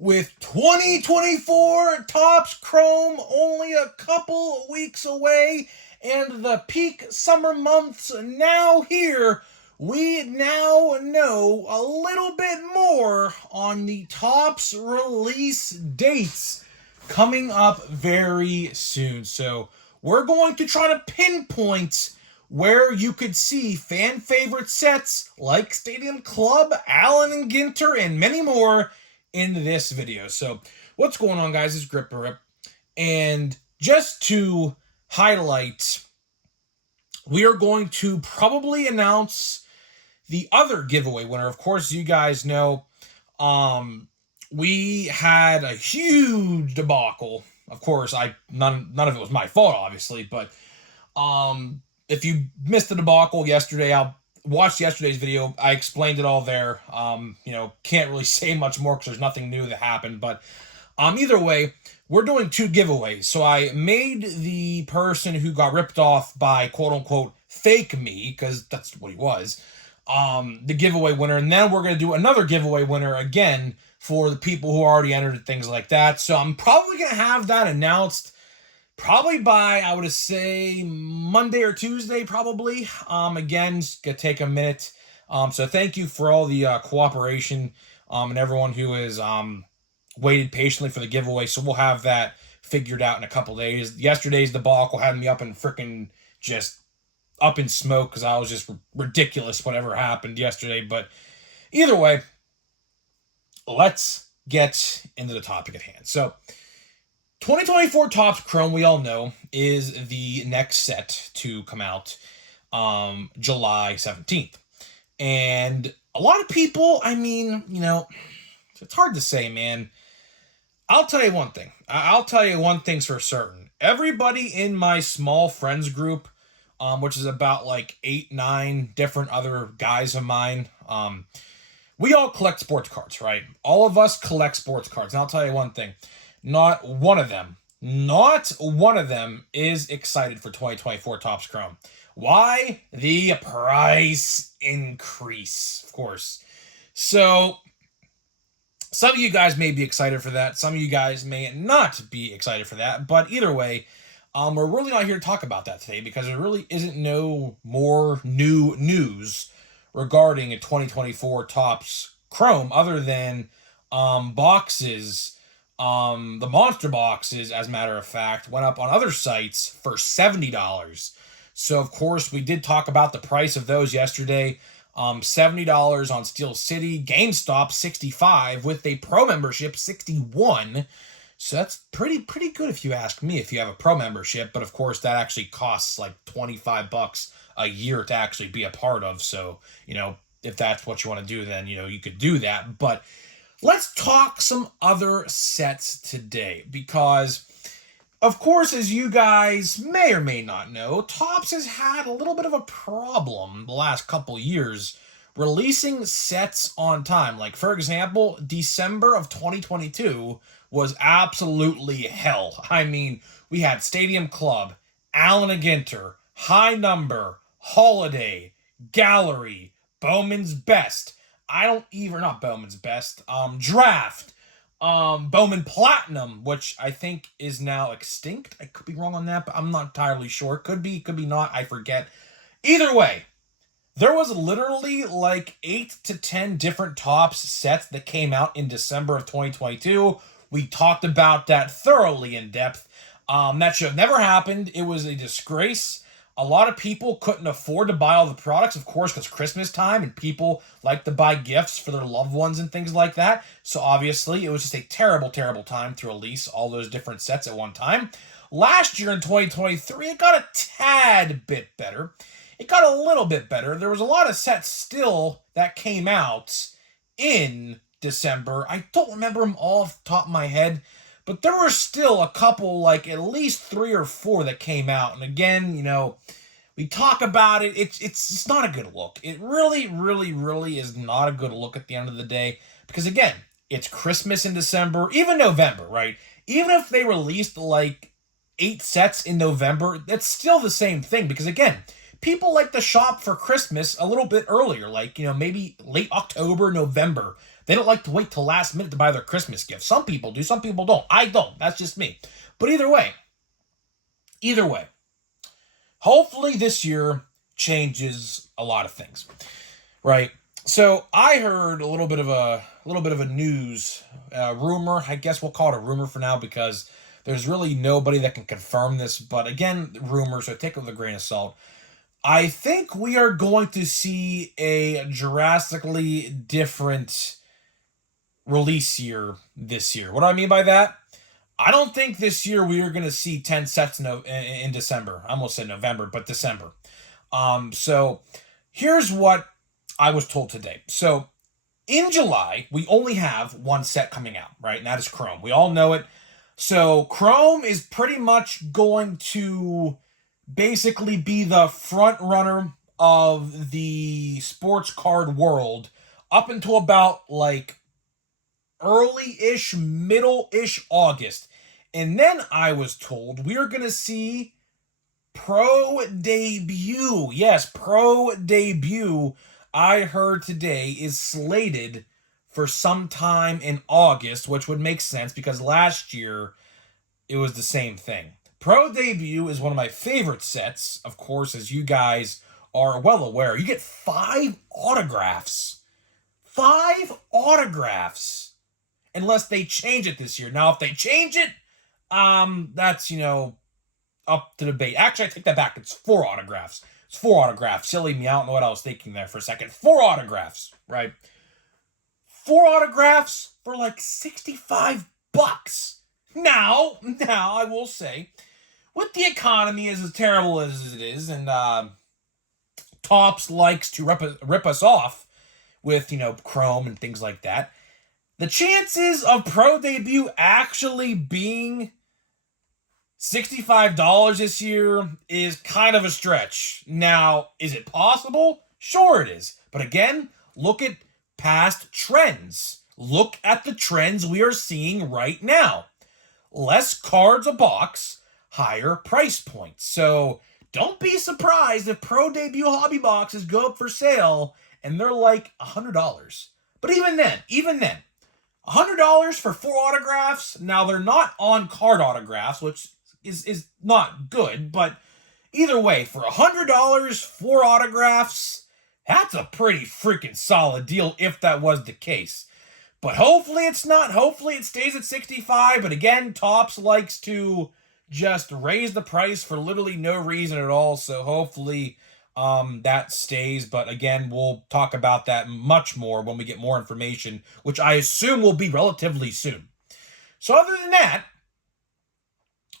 With 2024 Topps Chrome only a couple weeks away and the peak summer months now here, we now know a little bit more on the Topps release dates coming up very soon. So we're going to try to pinpoint where you could see fan favorite sets like Stadium Club, Allen and Ginter, and many more in this video. So what's going on, guys? It's Grip Rip, and just to highlight, we are going to probably announce the other giveaway winner. Of course, you guys know we had a huge debacle. Of course, none of it was my fault, obviously, but if you missed the debacle yesterday, I'll watch yesterday's video. I explained it all there. Can't really say much more because there's nothing new that happened. But either way, we're doing two giveaways. So I made the person who got ripped off by quote unquote fake me, because that's what he was, the giveaway winner. And then we're going to do another giveaway winner again for the people who already entered and things like that. So I'm probably going to have that announced probably by, I would say, Monday or Tuesday, probably. Again, it's going to take a minute. So thank you for all the cooperation and everyone who has waited patiently for the giveaway. So we'll have that figured out in a couple days. Yesterday's debacle had me up in freaking just up in smoke because I was just ridiculous whatever happened yesterday. But either way, let's get into the topic at hand. So 2024 Topps Chrome, we all know, is the next set to come out July 17th. And a lot of people, it's hard to say, man. I'll tell you one thing. I'll tell you one thing's for certain. Everybody in my small friends group, which is about like 8-9 different other guys of mine, we all collect sports cards, right? All of us collect sports cards. And I'll tell you one thing. Not one of them is excited for 2024 Topps Chrome. Why? The price increase, of course. So some of you guys may be excited for that. Some of you guys may not be excited for that. But either way, we're really not here to talk about that today because there really isn't no more new news regarding a 2024 Topps Chrome other than boxes. The monster boxes, as a matter of fact, went up on other sites for $70. So, of course, we did talk about the price of those yesterday. $70 on Steel City, GameStop $65 with a pro membership $61. So that's pretty good if you ask me, if you have a pro membership. But of course, that actually costs like $25 a year to actually be a part of. So, if that's what you want to do, then, you could do that. But let's talk some other sets today because, of course, as you guys may or may not know, Topps has had a little bit of a problem the last couple years releasing sets on time. Like, for example, December of 2022 was absolutely hell. I mean, we had Stadium Club, Allen and Ginter, High Number, Holiday, Gallery, Bowman's Best. Not Bowman's Best, Draft, Bowman Platinum, which I think is now extinct. I could be wrong on that, but I'm not entirely sure. Could be not, I forget. Either way, there was literally like 8 to 10 different Topps sets that came out in December of 2022. We talked about that thoroughly in depth. That should have never happened. It was a disgrace. A lot of people couldn't afford to buy all the products, of course, because Christmas time and people like to buy gifts for their loved ones and things like that. So obviously, it was just a terrible, terrible time to release all those different sets at one time. Last year in 2023, it got a tad bit better. It got a little bit better. There was a lot of sets still that came out in December. I don't remember them all off the top of my head. But there were still a couple, like at least 3 or 4 that came out. And again, we talk about it. It's not a good look. It really, really, really is not a good look at the end of the day. Because again, it's Christmas in December, even November, right? Even if they released like 8 sets in November, that's still the same thing. Because again, people like to shop for Christmas a little bit earlier, like, maybe late October, November. They don't like to wait till last minute to buy their Christmas gift. Some people do, some people don't. I don't. That's just me. But either way, hopefully this year changes a lot of things, right? So I heard a little bit of a news rumor. I guess we'll call it a rumor for now because there's really nobody that can confirm this. But again, rumors, so take it with a grain of salt. I think we are going to see a drastically different release year this year. What do I mean by that? I don't think this year we are going to see 10 sets in December. I almost said November, but December. So here's what I was told today. So in July, we only have one set coming out, right? And that is Chrome. We all know it. So Chrome is pretty much going to basically be the front runner of the sports card world up until about like early-ish, middle-ish August. And then I was told we are going to see Pro Debut. Yes, Pro Debut, I heard today, is slated for sometime in August, which would make sense because last year it was the same thing. Pro Debut is one of my favorite sets, of course, as you guys are well aware. You get 5 autographs. 5 autographs. Unless they change it this year. Now, if they change it, that's, up to debate. Actually, I take that back. It's 4 autographs. It's 4 autographs. Silly me. I don't know what I was thinking there for a second. 4 autographs, right? 4 autographs for like $65. Now, I will say, with the economy as terrible as it is, and Topps likes to rip us off with, Chrome and things like that, the chances of Pro Debut actually being $65 this year is kind of a stretch. Now, is it possible? Sure it is. But again, look at past trends. Look at the trends we are seeing right now. Less cards a box, higher price points. So don't be surprised if Pro Debut hobby boxes go up for sale and they're like $100. But even then, $100 for 4 autographs. Now, they're not on-card autographs, which is not good, but either way, for $100, 4 autographs, that's a pretty freaking solid deal if that was the case. But hopefully it's not. Hopefully it stays at $65. But again, Topps likes to just raise the price for literally no reason at all. So hopefully that stays. But again, we'll talk about that much more when we get more information, which I assume will be relatively soon. So other than that,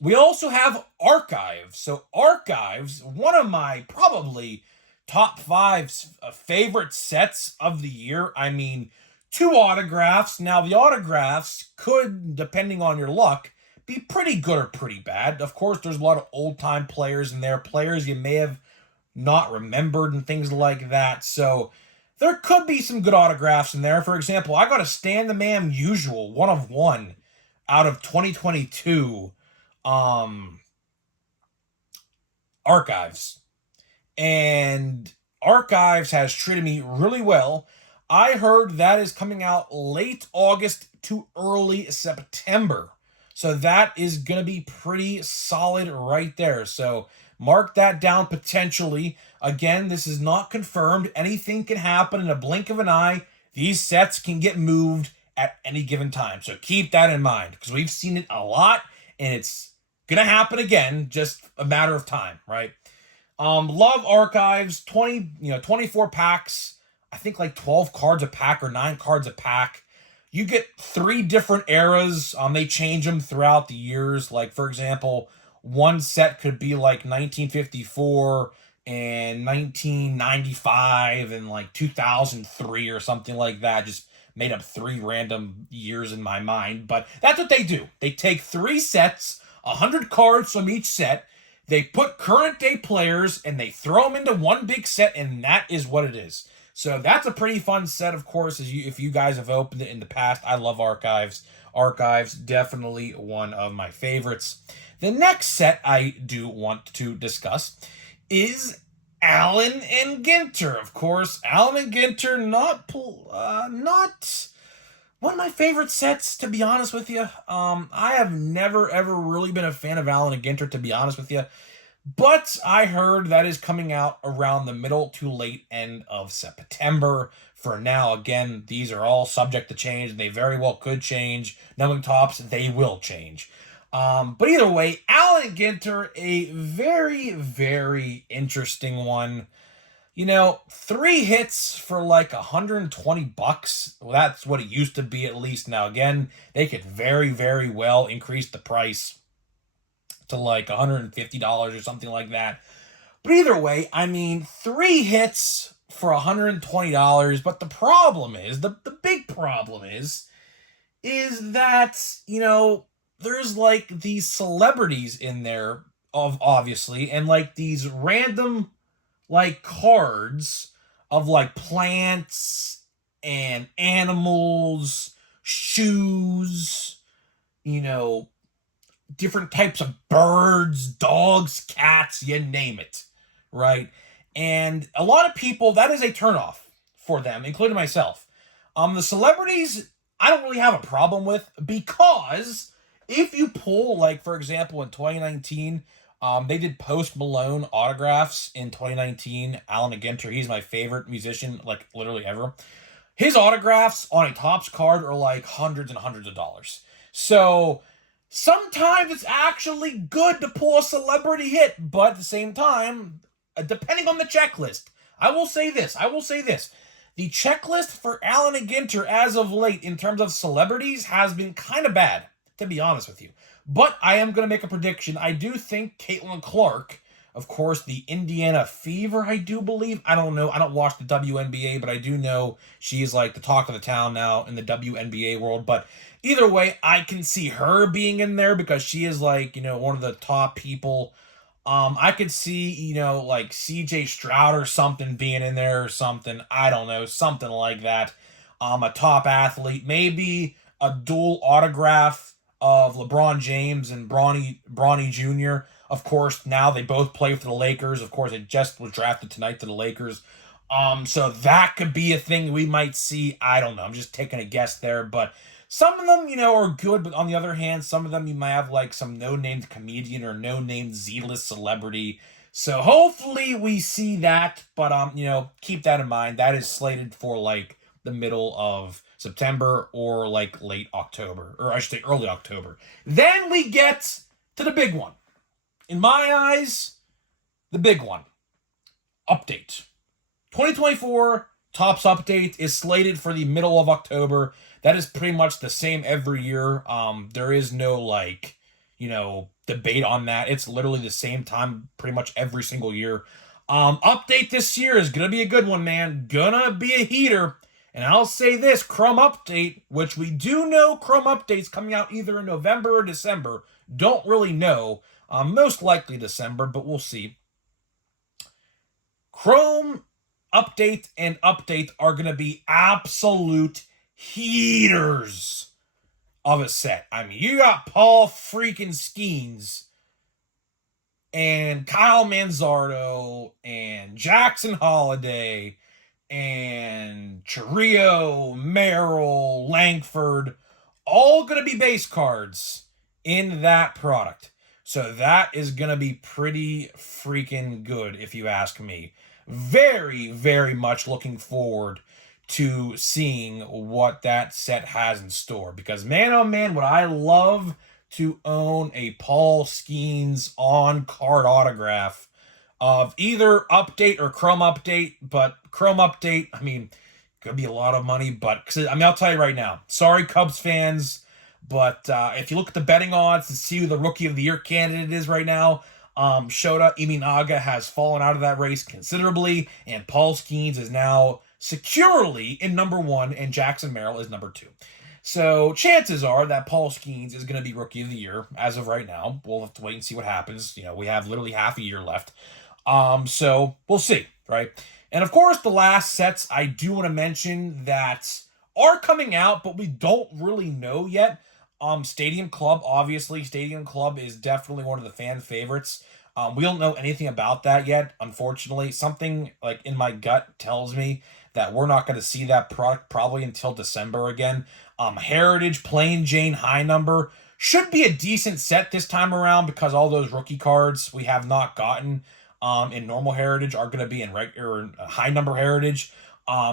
we also have Archives. So Archives, one of my probably top 5 favorite sets of the year. I mean, 2 autographs. Now, the autographs could, depending on your luck, be pretty good or pretty bad. Of course, there's a lot of old-time players in there, players you may have not remembered and things like that. So there could be some good autographs in there. For example, I got a Stan the Man Usual, 1 of 1, out of 2022 Archives. And Archives has treated me really well. I heard that is coming out late August to early September. So that is going to be pretty solid right there. So mark that down potentially. Again, this is not confirmed. Anything can happen in a blink of an eye. These sets can get moved at any given time. So keep that in mind because we've seen it a lot and it's going to happen again. Just a matter of time, right? Love Archives, 24 packs. I think like 12 cards a pack or 9 cards a pack. You get 3 different eras. They change them throughout the years. Like, for example, one set could be like 1954 and 1995 and like 2003 or something like that. Just made up 3 random years in my mind. But that's what they do. They take 3 sets, 100 cards from each set. They put current day players and they throw them into one big set, and that is what it is. So that's a pretty fun set, of course, if you guys have opened it in the past. I love Archives. Archives, definitely one of my favorites. The next set I do want to discuss is Allen and Ginter. Of course, Allen and Ginter, not one of my favorite sets, to be honest with you. I have never ever really been a fan of Allen and Ginter, to be honest with you. But I heard that is coming out around the middle to late end of September. For now, again, these are all subject to change. They very well could change. Knowing Tops, they will change. But either way, Allen and Ginter, a very, very interesting one. 3 hits for like $120. Well, that's what it used to be, at least. Now, again, they could very, very well increase the price to like $150 or something like that. But either way, I mean, 3 hits for $120. But the problem is, the big problem is that, there's like these celebrities in there, of obviously, and like these random like cards of like plants and animals, shoes, you know, different types of birds, dogs, cats, you name it, right? And a lot of people, that is a turnoff for them, including myself. The celebrities, I don't really have a problem with, because if you pull, like, for example, in 2019, they did Post Malone autographs in 2019. Allen Ginter, he's my favorite musician, like, literally ever. His autographs on a Topps card are like hundreds and hundreds of dollars. So sometimes it's actually good to pull a celebrity hit, but at the same time, depending on the checklist, I will say this. The checklist for Allen and Ginter as of late in terms of celebrities has been kind of bad, to be honest with you. But I am going to make a prediction. I do think Caitlin Clark, of course, the Indiana Fever, I do believe. I don't know. I don't watch the WNBA, but I do know she's like the talk of the town now in the WNBA world. But either way, I can see her being in there because she is like, one of the top people. I could see, like CJ Stroud or something being in there or something. I don't know, something like that. A top athlete, maybe a dual autograph of LeBron James and Bronny Jr. Of course, now they both play for the Lakers. Of course, it just was drafted tonight to the Lakers. So that could be a thing we might see. I don't know. I'm just taking a guess there, but some of them, are good, but on the other hand, some of them you might have like some no-named comedian or no-named Z-list celebrity. So hopefully we see that, but keep that in mind. That is slated for like the middle of September or like late October, or I should say early October. Then we get to the big one. In my eyes, the big one. Update. 2024 Topps update is slated for the middle of October. That is pretty much the same every year. There is no debate on that. It's literally the same time pretty much every single year. Update this year is gonna be a good one, man. Gonna be a heater. And I'll say this, Chrome Update, which we do know Chrome Update's coming out either in November or December. Don't really know. Most likely December, but we'll see. Chrome Update and Update are going to be absolute heaters of a set. I mean, you got Paul freaking Skeens and Kyle Manzardo and Jackson Holiday and Chiriot, Merrill, Langford, all going to be base cards in that product. So that is going to be pretty freaking good, if you ask me. Very, very much looking forward to seeing what that set has in store. Because, man, oh man, would I love to own a Paul Skeens on-card autograph of either Update or Chrome Update. But Chrome Update, I mean, could be a lot of money. But, I'll tell you right now, sorry, Cubs fans, but if you look at the betting odds to see who the Rookie of the Year candidate is right now, Shota Imanaga has fallen out of that race considerably, and Paul Skeens is now securely in number 1, and Jackson Merrill is number 2. So chances are that Paul Skeens is going to be Rookie of the Year as of right now. We'll have to wait and see what happens. We have literally half a year left. So we'll see, right? And of course, the last sets I do want to mention that are coming out, but we don't really know yet. Stadium Club, obviously. Stadium Club is definitely one of the fan favorites. We don't know anything about that yet, unfortunately. Something like in my gut tells me that we're not going to see that product probably until December again. Heritage, Plain Jane, High Number. Should be a decent set this time around because all those rookie cards we have not gotten in normal Heritage are going to be in High Number Heritage.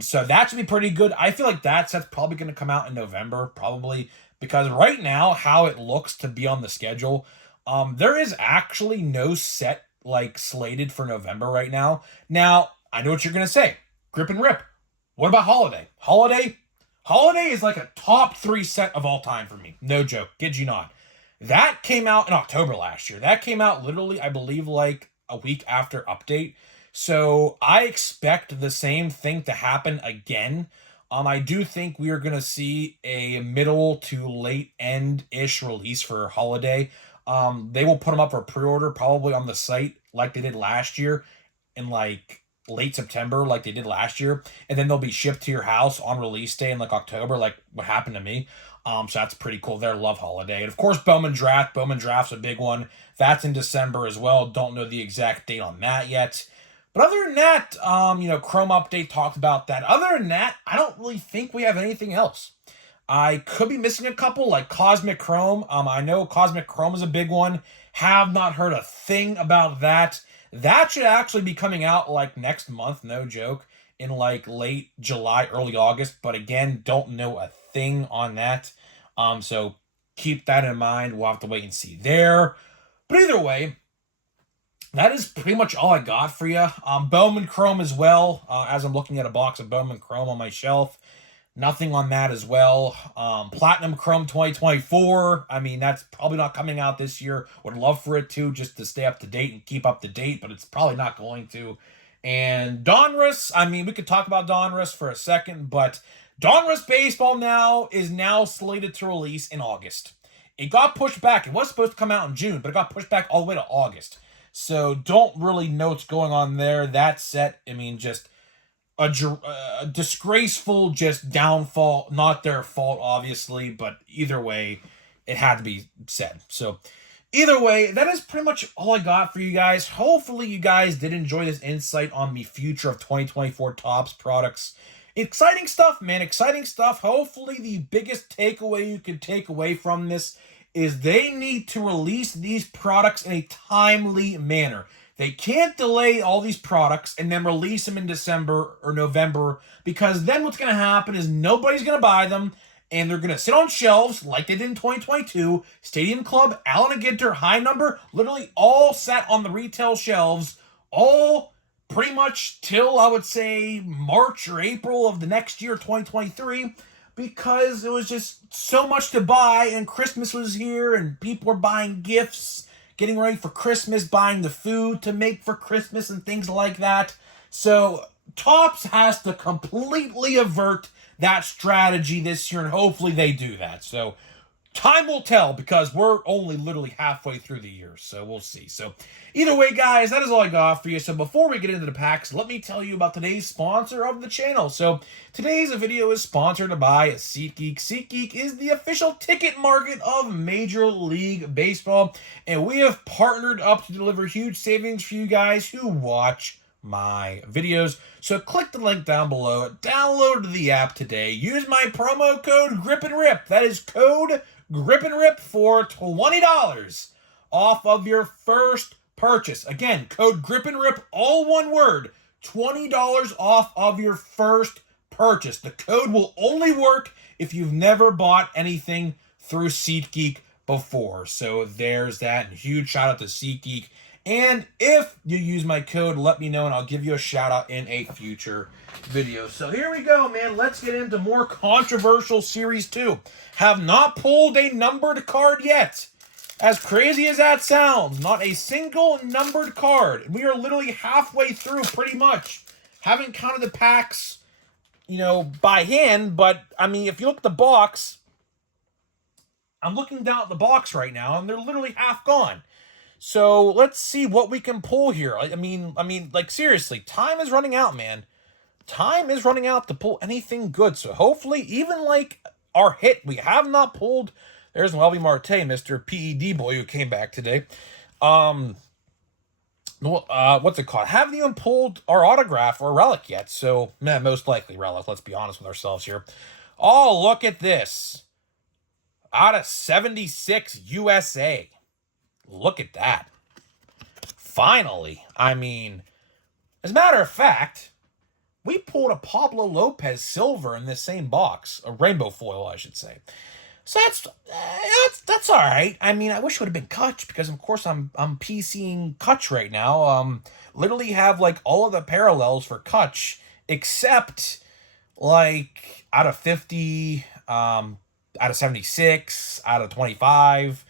So that should be pretty good. I feel like that set's probably going to come out in November, probably, because right now, how it looks to be on the schedule, there is actually no set like slated for November right now. Now, I know what you're going to say. Grip and Rip. What about Holiday? Holiday is like a top 3 set of all time for me. No joke. Kid you not. That came out in October last year. That came out literally, I believe, like a week after update. So I expect the same thing to happen again. I do think we are going to see a middle to late end-ish release for Holiday. They will put them up for pre-order probably on the site like they did last year in like late September like they did last year, and then they'll be shipped to your house on release day in like October, like what happened to me. So that's pretty cool there. Love Holiday. And of course, Bowman Draft's a big one. That's in December as well. Don't know the exact date on that yet. But other than that, Chrome Update talked about that. Other than that, I don't really think we have anything else. I could be missing a couple, like Cosmic Chrome. I know Cosmic Chrome is a big one. Have not heard a thing about that. That should actually be coming out like next month, no joke, in like late July, early August. But again, don't know a thing on that. So keep that in mind. We'll have to wait and see there. But either way, that is pretty much all I got for you. Bowman Chrome as well, as I'm looking at a box of Bowman Chrome on my shelf. Nothing on that as well. Platinum Chrome 2024. I mean, that's probably not coming out this year. Would love for it to, just to stay up to date and keep up to date, but it's probably not going to. And Donruss, I mean, we could talk about Donruss for a second, but Donruss Baseball is now slated to release in August. It got pushed back. It was supposed to come out in June, but it got pushed back all the way to August. So don't really know what's going on there. That set, I mean, just a disgraceful just downfall. Not their fault, obviously, but either way, it had to be said. So either way, that is pretty much all I got for you guys. Hopefully you guys did enjoy this insight on the future of 2024 Topps products. Exciting stuff, man. Exciting stuff. Hopefully the biggest takeaway you can take away from this is they need to release these products in a timely manner. They can't delay all these products and then release them in December or November, because then what's going to happen is nobody's going to buy them and they're going to sit on shelves like they did in 2022. Stadium Club, Allen & Ginter, High Number, literally all sat on the retail shelves, all pretty much till, I would say, March or April of the next year, 2023, because it was just so much to buy and Christmas was here and people were buying gifts, getting ready for Christmas, buying the food to make for Christmas and things like that. So Topps has to completely avert that strategy this year, and hopefully they do that. So time will tell, because we're only literally halfway through the year, so we'll see. So either way, guys, that is all I got for you. So before we get into the packs, let me tell you about today's sponsor of the channel. So today's video is sponsored by SeatGeek. SeatGeek is the official ticket market of Major League Baseball, and we have partnered up to deliver huge savings for you guys who watch my videos. So click the link down below, download the app today, use my promo code GRIPANDRIP. That is code GRIPANDRIP for $20 off of your first purchase. Again, code GRIPANDRIP, all one word, $20 off of your first purchase. The code will only work if you've never bought anything through SeatGeek before. So there's that, and huge shout out to SeatGeek. And if you use my code, let me know and I'll give you a shout out in a future video. So here we go, man. Let's get into more controversial Series 2. Have not pulled a numbered card yet. As crazy as that sounds, not a single numbered card. We are literally halfway through, pretty much. Haven't counted the packs, by hand, but, I mean, if you look at the box, I'm looking down at the box right now, and they're literally half gone. So let's see what we can pull here. I mean, like, seriously, time is running out, man. Time is running out to pull anything good. So hopefully, even like our hit, we have not pulled. There's Welby Marte, Mr. PED boy, who came back today. What's it called? Haven't even pulled our autograph or relic yet. So, most likely relic. Let's be honest with ourselves here. Oh, look at this. Out of 76 USA. Look at that. Finally. I mean, as a matter of fact, we pulled a Pablo Lopez silver in this same box. A rainbow foil, I should say. So that's all right. I mean, I wish it would have been Kutch because, of course, I'm PCing Kutch right now. Literally have like all of the parallels for Kutch except like out of 50, out of 76, out of 25.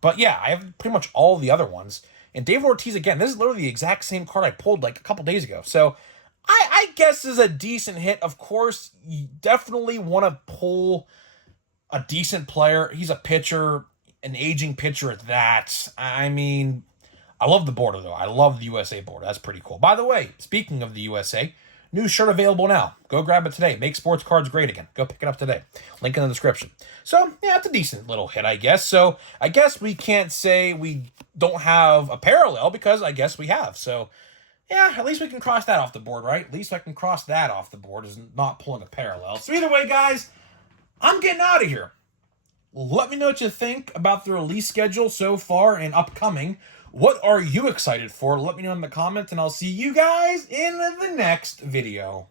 But yeah, I have pretty much all the other ones. And David Ortiz again. This is literally the exact same card I pulled like a couple days ago. So I guess is a decent hit. Of course, you definitely want to pull a decent player. He's a pitcher, an aging pitcher at that. I mean, I love the border, though. I love the USA border. That's pretty cool. By the way, speaking of the USA, new shirt available now. Go grab it today. Make sports cards great again. Go pick it up today. Link in the description. So, yeah, it's a decent little hit, I guess. So, I guess we can't say we don't have a parallel because I guess we have. So, yeah, at least we can cross that off the board, right? At least I can cross that off the board as not pulling a parallel. So, either way, guys, I'm getting out of here. Let me know what you think about the release schedule so far and upcoming. What are you excited for? Let me know in the comments, and I'll see you guys in the next video.